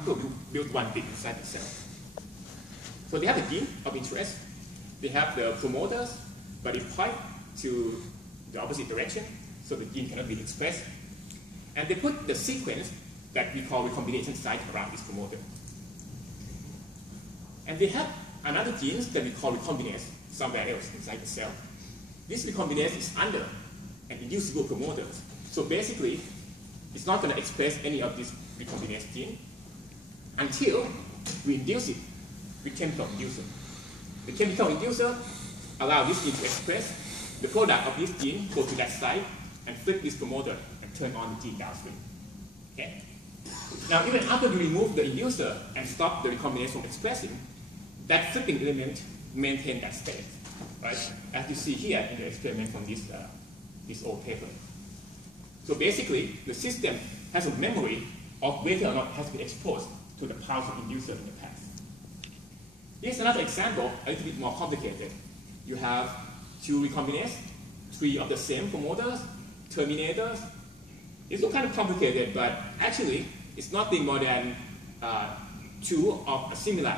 people build one thing inside the cell. So they have the gene of interest, they have the promoters, but it points to the opposite direction, so the gene cannot be expressed. And they put the sequence that we call recombination site around this promoter. And they have another gene that we call recombinase somewhere else inside the cell. This recombinase is under an inducible promoter. So basically, it's not going to express any of this recombinase gene until we induce it with chemical inducer. The chemical inducer allows this gene to express. The product of this gene go to that site and flip this promoter and turn on the gene downstream. Okay? Now, even after you remove the inducer and stop the recombinase from expressing, that flipping element maintains that state, right? As you see here in the experiment from this old paper. So basically, the system has a memory of whether or not it has been exposed to the powerful inducer in the past. Here's another example, a little bit more complicated. You have two recombinase, three of the same promoters, terminators. It looks kind of complicated, but actually, it's nothing more than two of a similar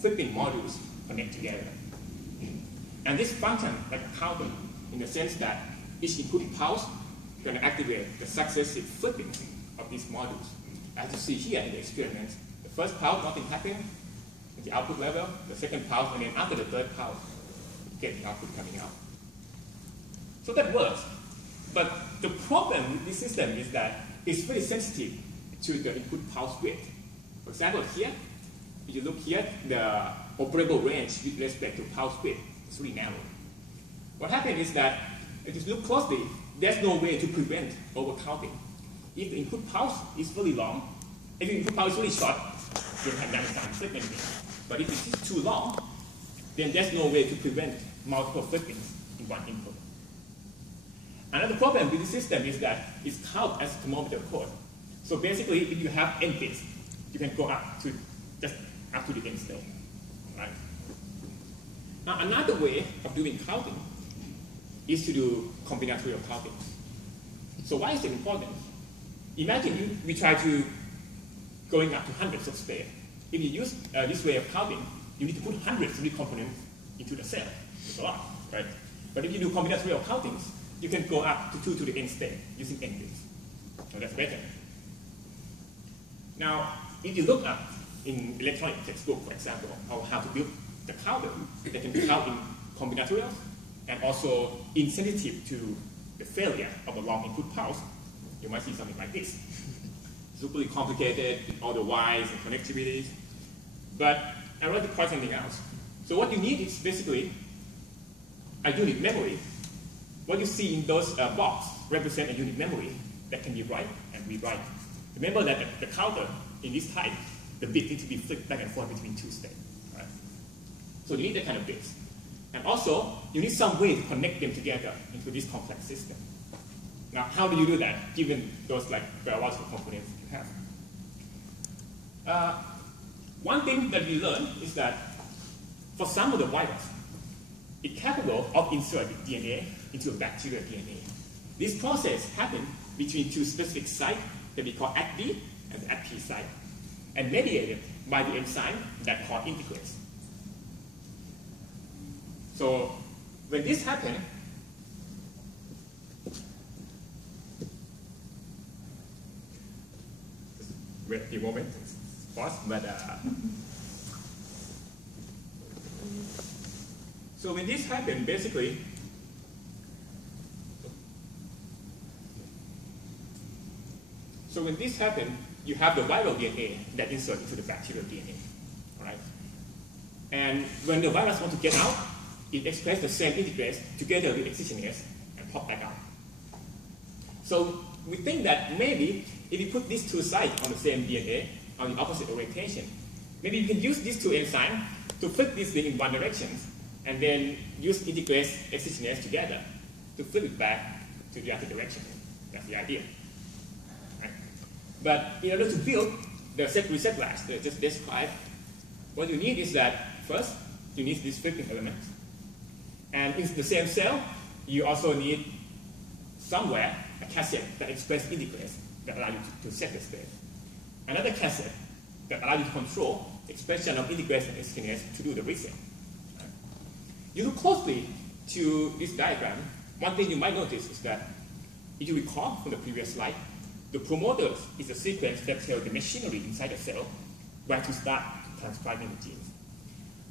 flipping modules connect together. And this function like a counter in the sense that each input pulse is going to activate the successive flipping of these modules. As you see here in the experiment, the first pulse, nothing happened at the output level, the second pulse, and then after the third pulse, you get the output coming out. So that works. But the problem with this system is that it's very sensitive to the input pulse width. For example, here, if you look here, the operable range with respect to pulse width is really narrow. What happens is that if you look closely, there's no way to prevent overcounting. If the input pulse is really long, if the input pulse is really short, you can never flip anything. But if it is too long, then there's no way to prevent multiple flippings in one input. Another problem with the system is that it's counted as a thermometer code. So basically, if you have n bits, you can go up to just up to the end state, right? Now, another way of doing counting is to do combinatorial counting. So why is it important? Imagine we try to going up to hundreds of states. If you use this way of counting, you need to put hundreds of components into the cell. It's a lot, right? But if you do combinatorial countings, you can go up to 2 to the n state using n bits. So that's better. Now, if you look up in electronic textbook, for example, how to build the counter, they can be count in combinatorial and also insensitive to the failure of a long input pulse. You might see something like this. Super complicated with all the Y's and connectivities. But I want to point something else. So what you need is basically a unit memory. What you see in those boxes represent a unit memory that can be write and rewrite. Remember that the counter in this type, the bit needs to be flipped back and forth between two states. Right? So you need that kind of bits. And also, you need some way to connect them together into this complex system. Now, how do you do that, given those like biological components you have? One thing that we learned is that for some of the virus, it's capable of inserting DNA into a bacterial DNA. This process happens between two specific sites that we call ACD and the ACP site, and mediated by the enzyme that called integrase. So when this happens, wait a few moments, pause, but so when this happens, basically, you have the viral DNA that inserts into the bacterial DNA, all right? And when the virus wants to get out, it expresses the same integrase together with exogenase and pop back out. So we think that maybe if you put these two sites on the same DNA, on the opposite orientation, maybe you can use these two enzymes to flip this thing in one direction, and then use integrase exogenase together to flip it back to the other direction. That's the idea. Right? But in order to build the set reset latch that I just described, what you need is that first, you need these flipping elements. And in the same cell, you also need somewhere a cassette that expresses integrase that allows you to set the state. Another cassette that allows you to control the expression of integrase and exkinase to do the reset. Right? You look closely to this diagram, one thing you might notice is that if you recall from the previous slide, the promoters is a sequence that tells the machinery inside the cell where to start transcribing the genes.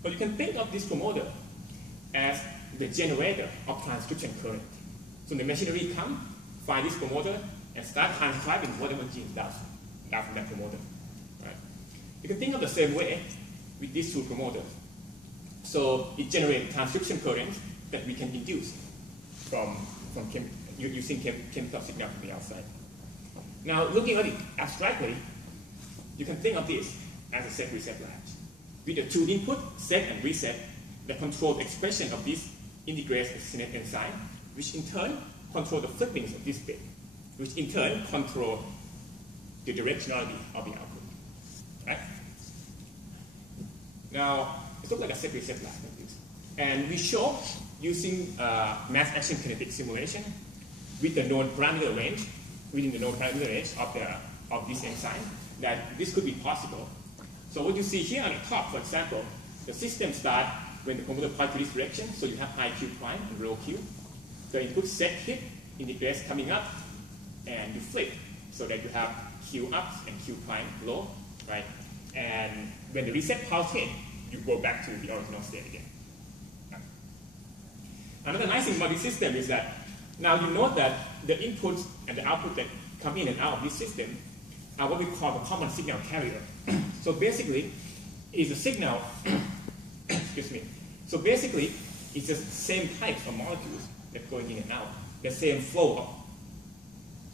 But you can think of this promoter as the generator of transcription current. So the machinery comes, find this promoter, and start transcribing whatever gene does from that promoter. Right? You can think of the same way with these two promoters. So it generates transcription currents that we can induce from using chemical signal from the outside. Now, looking at it abstractly, you can think of this as a set-reset latch with a two input, set and reset, that control the expression of this integrase exkinase enzyme, which in turn control the flippings of this bit, which in turn control the directionality of the output. Right? Now, it looks like a set-reset latch like this. And we show using mass action kinetic simulation with the known parameter range, within the known parameter range of this enzyme, that this could be possible. So what you see here on the top, for example, the system starts when the promoter points to this direction, so you have high Q prime and low Q. The input set hit, integrase coming up, and you flip, so that you have Q up and Q prime low, right? And when the reset pulse hit, you go back to the original state again. Another nice thing about this system is that now you note that the inputs and the output that come in and out of this system are what we call the common signal carrier. So basically, it's a signal, excuse me. So basically, it's the same types of molecules that going in and out, the same flow of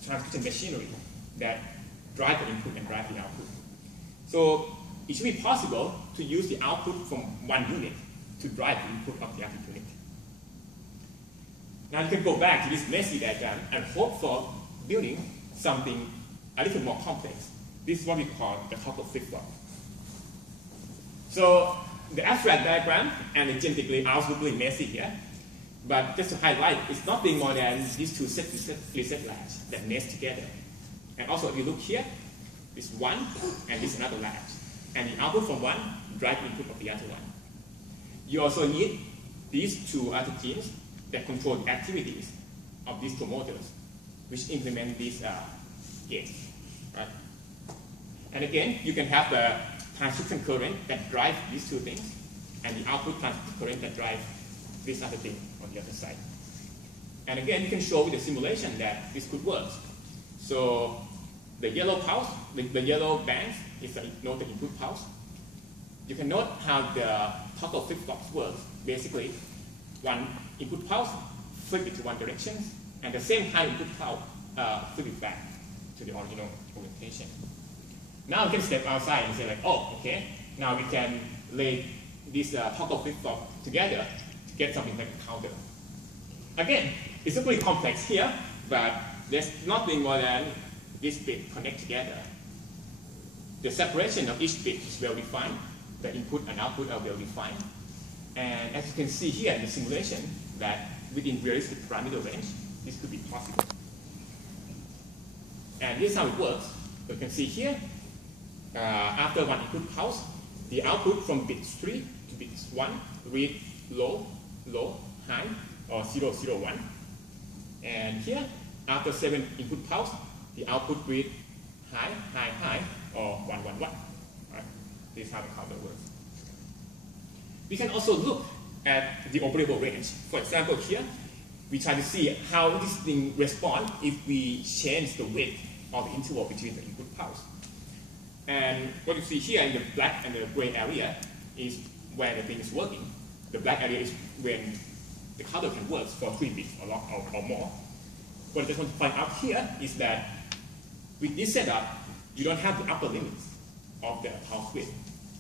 transcription machinery that drive the input and drive the output. So it should be possible to use the output from one unit to drive the input of the other unit. Now you can go back to this messy diagram and hope for building something a little more complex. This is what we call the Toggle flip-flop. So the abstract diagram and the genetically outwardly messy here, but just to highlight, it's nothing more than these two reset latch that nest together. And also if you look here, this one and this another latch. And the output from one drive input of the other one. You also need these two other genes that control the activities of these promoters, which implement these gates. Right? And again, you can have the transcription current that drives these two things, and the output transcription current that drives this other thing on the other side. And again, you can show with the simulation that this could work. So the yellow pulse, the yellow bands is the input pulse. You can note how the toggle flip-flops works. Basically, one input pulse, flip it to one direction, and the same kind of input pulse, flip it back to the original orientation. Now we can step outside and say like, oh, okay, now we can lay this toggle flip-flop together to get something like a counter. Again, it's a pretty complex here, but there's nothing more than this bit connect together. The separation of each bit is well defined. The input and output are well defined. And as you can see here in the simulation, that within realistic parameter range, this could be possible. And this is how it works. So you can see here, after one input pulse, the output from bit 3 to bit 1 read low, low, high, or 0, 0, 1. And here, after 7 input pulse, the output read high, high, high, or 1, 1, 1. Right? This is how the counter works. We can also look at the operable range. For example, here, we try to see how this thing responds if we change the width of the interval between the input pulse. And what you see here in the black and the gray area is where the thing is working. The black area is when the counter can work for 3 bits or more. What I just want to point out here is that with this setup, you don't have the upper limits of the pulse width,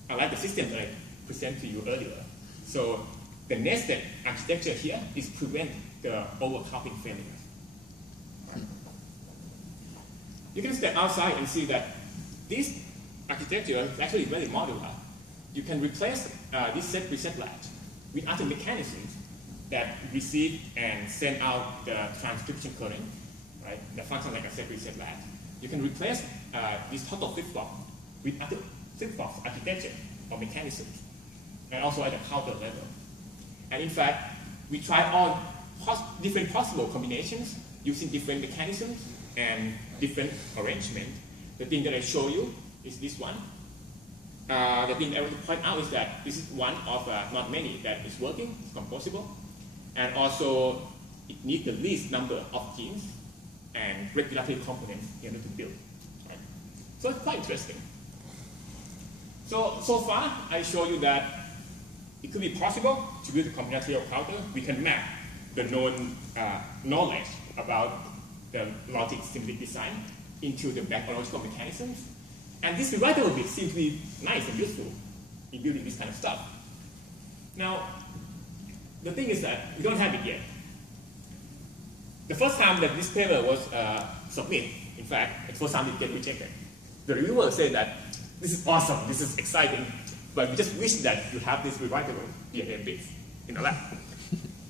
unlike the system that I presented to you earlier. So the nested architecture here is prevent the overclopping failures. Right. You can step outside and see that this architecture is actually very modular. You can replace this set reset latch with other mechanisms that receive and send out the transcription current, right? That function like a set reset latch. You can replace this toggle flip-flop with other sigfox architecture or mechanisms, and also at the counter level. And in fact, we try all different possible combinations using different mechanisms and different arrangement. The thing that I show you is this one. The thing I want to point out is that this is one of not many that is working, it's composable, and also it needs the least number of genes and regulatory components in order to build. Right? So it's quite interesting. So far I show you that it could be possible to build a combinatorial counter. We can map the known knowledge about the logic symbolic design into the backbiological mechanisms. And this rewritable bit seems to be nice and useful in building this kind of stuff. Now, the thing is that we don't have it yet. The first time that this paper was submitted, in fact, the first time it get rejected, the reviewer said that this is awesome, this is exciting, but we just wish that you have this rewritable DNA bits in the lab.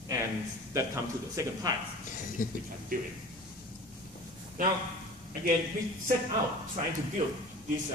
And that comes to the second part, and we can build it. Now, again, we set out trying to build this